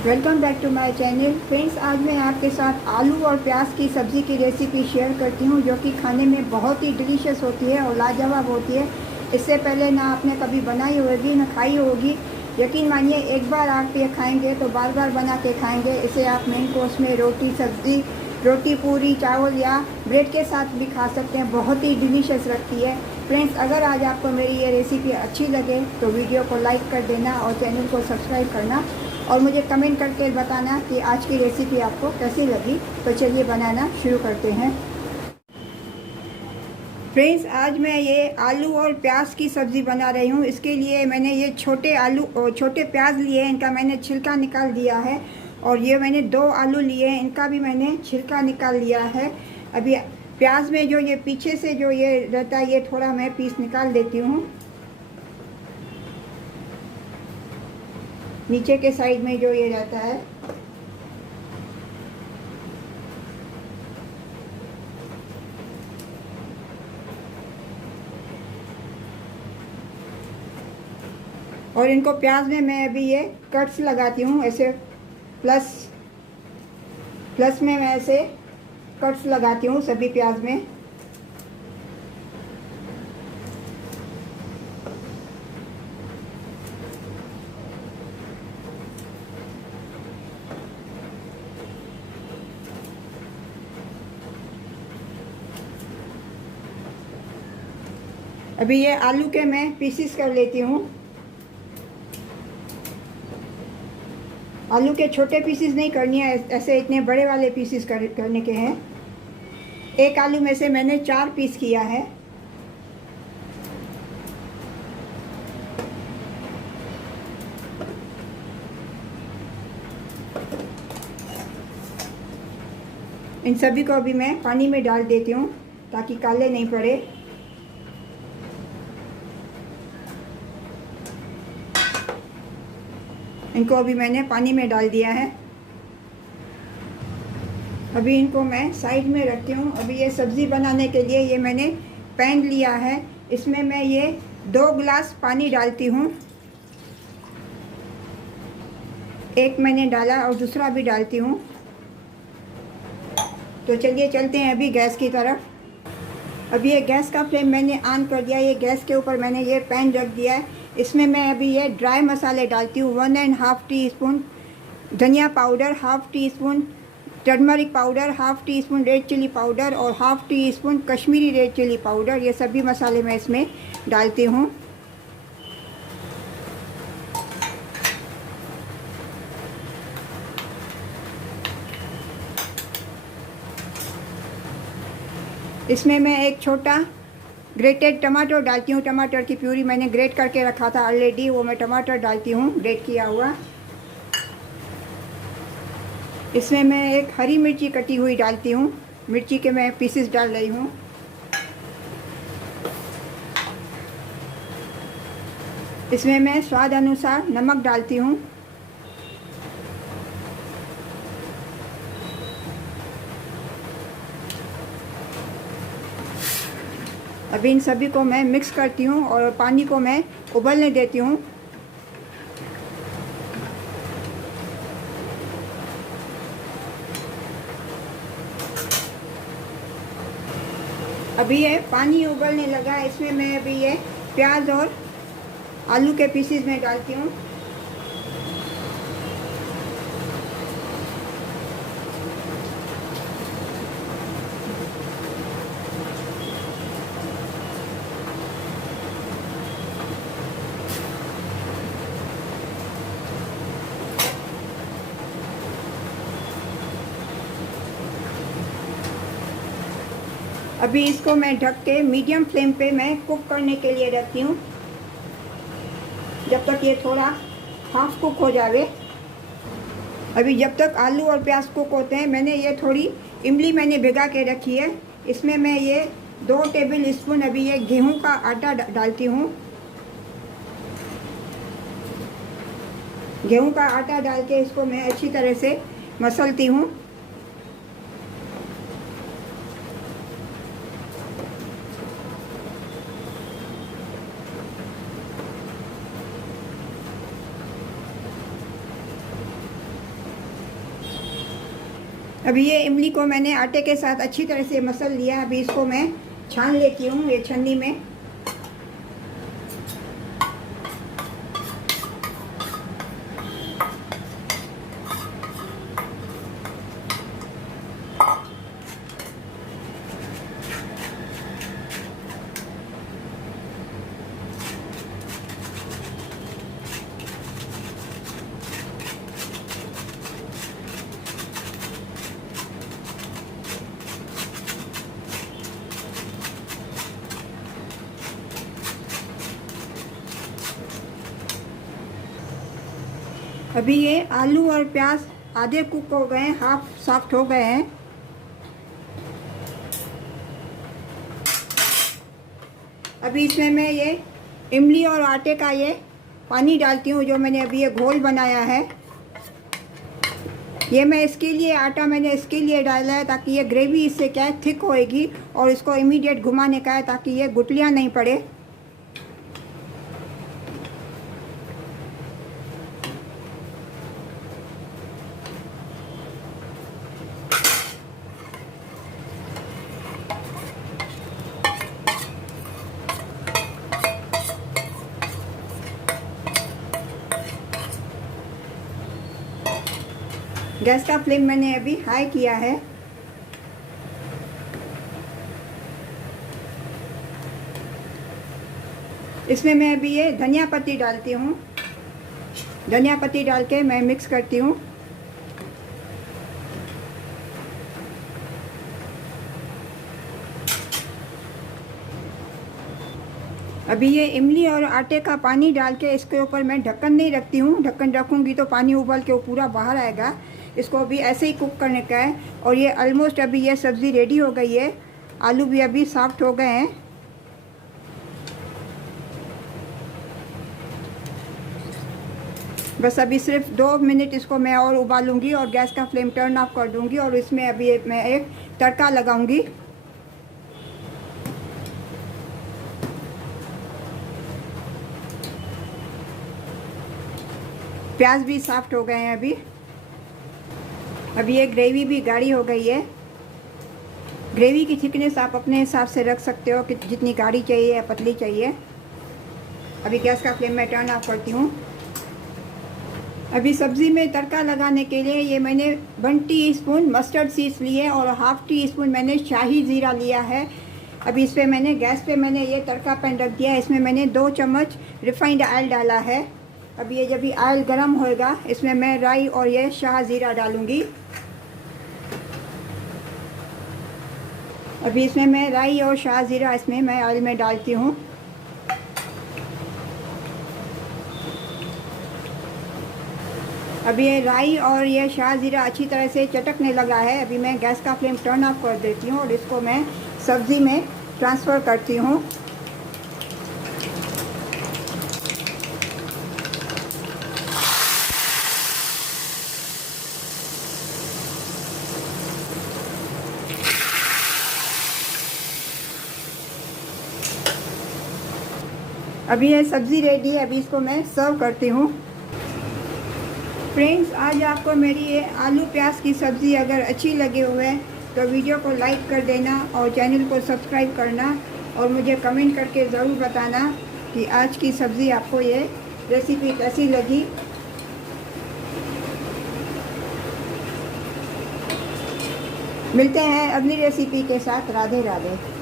Welcome back to my channel friends. आज मैं आपके साथ आलू और प्याज की सब्ज़ी की रेसिपी शेयर करती हूँ जो कि खाने में बहुत ही डिलीशियस होती है और लाजवाब होती है। इससे पहले ना आपने कभी बनाई होगी ना खाई होगी। यकीन मानिए एक बार आप ये खाएंगे तो बार बार बना के खाएंगे। इसे आप मेन कोर्स में रोटी सब्ज़ी, रोटी पूरी चावल या ब्रेड के साथ भी खा सकते हैं। बहुत ही डिलीशियस लगती है। फ्रेंड्स, अगर आज आपको मेरी ये रेसिपी अच्छी लगे तो वीडियो को लाइक कर देना और चैनल को सब्सक्राइब करना और मुझे कमेंट करके बताना कि आज की रेसिपी आपको कैसी लगी। तो चलिए बनाना शुरू करते हैं। फ्रेंड्स, आज मैं ये आलू और प्याज की सब्ज़ी बना रही हूँ। इसके लिए मैंने ये छोटे आलू और छोटे प्याज लिए हैं, इनका मैंने छिलका निकाल दिया है। और ये मैंने 2 आलू लिए हैं, इनका भी मैंने छिलका निकाल लिया है। अभी प्याज में जो ये पीछे से जो ये रहता है ये थोड़ा मैं पीस निकाल देती हूँ। नीचे के साइड में जो ये रहता है और इनको प्याज में मैं अभी ये कट्स लगाती हूँ ऐसे प्लस में मैं ऐसे कट्स लगाती हूँ सभी प्याज में। अभी ये आलू के मैं पीसीस कर लेती हूँ। आलू के छोटे पीसीस नहीं करनी है, ऐसे इतने बड़े वाले पीसीस करने के हैं। एक आलू में से मैंने 4 पीस किया है। इन सभी को अभी मैं पानी में डाल देती हूँ ताकि काले नहीं पड़े। इनको अभी मैंने पानी में डाल दिया है। अभी इनको मैं साइड में रखती हूँ। अभी ये सब्ज़ी बनाने के लिए ये मैंने पैन लिया है, इसमें मैं ये 2 गिलास पानी डालती हूँ। एक मैंने डाला और दूसरा भी डालती हूँ। तो चलिए चलते हैं अभी गैस की तरफ। अभी ये गैस का फ्लेम मैंने ऑन कर दिया। ये गैस के ऊपर मैंने ये पैन रख दिया है। इसमें मैं अभी ये ड्राई मसाले डालती हूँ। 1.5 टीस्पून धनिया powder, 1/2 teaspoon turmeric powder, 1/2 teaspoon red chili powder और 1/2 teaspoon Kashmiri red chili powder. ये सभी मसाले मैं इसमें डालती हूँ। इसमें मैं एक छोटा ग्रेटेड टमाटर डालती हूँ। टमाटर की प्यूरी मैंने ग्रेट करके रखा था ऑलरेडी, वो मैं टमाटर डालती हूँ ग्रेट किया हुआ। इसमें मैं एक हरी मिर्ची कटी हुई डालती हूँ। मिर्ची के मैं पीसेस डाल रही हूँ। इसमें मैं स्वाद अनुसार नमक डालती हूँ। अभी इन सभी को मैं मिक्स करती हूँ और पानी को मैं उबलने देती हूँ। अभी ये पानी उबलने लगा। इसमें मैं अभी ये प्याज और आलू के पीसेस में डालती हूँ। अभी इसको मैं ढक के मीडियम फ्लेम पे मैं कुक करने के लिए रखती हूँ जब तक ये थोड़ा हाफ कुक हो जावे। अभी जब तक आलू और प्याज कुक होते हैं, मैंने ये थोड़ी इमली मैंने भिगा के रखी है। इसमें मैं ये 2 टेबल स्पून अभी ये गेहूं का आटा डालती हूँ। गेहूं का आटा डाल के इसको मैं अच्छी तरह से मसलती हूँ। अभी ये इमली को मैंने आटे के साथ अच्छी तरह से मसल लिया। अभी इसको मैं छान लेती हूँ ये छन्नी में। अभी ये आलू और प्याज आधे कुक हो गए हैं, हाफ सॉफ्ट हो गए हैं। अभी इसमें मैं ये इमली और आटे का ये पानी डालती हूँ, जो मैंने अभी ये घोल बनाया है। ये मैं इसके लिए आटा मैंने इसके लिए डाला है ताकि ये ग्रेवी इससे क्या है थिक होएगी, और इसको इमीडिएट घुमाने का है ताकि ये गुठलियाँ नहीं पड़े। गैस का फ्लेम मैंने अभी हाई किया है। इसमें मैं अभी ये धनिया पत्ती डालती हूँ। धनिया पत्ती डाल के मैं मिक्स करती हूँ। अभी ये इमली और आटे का पानी डाल के इसके ऊपर मैं ढक्कन नहीं रखती हूँ। ढक्कन रखूँगी तो पानी उबल के वो पूरा बाहर आएगा। इसको अभी ऐसे ही कुक करने का है। और ये ऑलमोस्ट अभी ये सब्ज़ी रेडी हो गई है। आलू भी अभी सॉफ्ट हो गए हैं। बस अभी सिर्फ 2 मिनट इसको मैं और उबालूंगी और गैस का फ्लेम टर्न ऑफ कर दूंगी। और इसमें अभी मैं एक तड़का लगाऊंगी। प्याज भी सॉफ्ट हो गए हैं अभी ये ग्रेवी भी गाढ़ी हो गई है। ग्रेवी की थिकनेस आप अपने हिसाब से रख सकते हो कि जितनी गाढ़ी चाहिए या पतली चाहिए। अभी गैस का फ्लेम मैं टर्न ऑफ करती हूँ। अभी सब्ज़ी में तड़का लगाने के लिए ये मैंने 1 टीस्पून मस्टर्ड सीड्स लिए और हाफ टी स्पून मैंने शाही ज़ीरा लिया है। अभी इस पर मैंने गैस पे मैंने ये तड़का पैन रख दिया है। इसमें मैंने 2 चम्मच रिफाइंड ऑयल डाला है। अब ये जब भी ऑयल गर्म होएगा इसमें मैं राई और ये शाह ज़ीरा डालूँगी। अभी इसमें मैं राई और शाह ज़ीरा इसमें मैं ऑयल में डालती हूँ। अभी ये राई और ये शाह ज़ीरा अच्छी तरह से चटकने लगा है। अभी मैं गैस का फ्लेम टर्न ऑफ कर देती हूँ और इसको मैं सब्ज़ी में ट्रांसफ़र करती हूँ। अभी ये सब्ज़ी रेडी है। अभी इसको मैं सर्व करती हूँ। फ्रेंड्स, आज आपको मेरी ये आलू प्याज की सब्ज़ी अगर अच्छी लगी हुए तो वीडियो को लाइक कर देना और चैनल को सब्सक्राइब करना और मुझे कमेंट करके ज़रूर बताना कि आज की सब्ज़ी आपको ये रेसिपी कैसी लगी। मिलते हैं अगली रेसिपी के साथ। राधे राधे।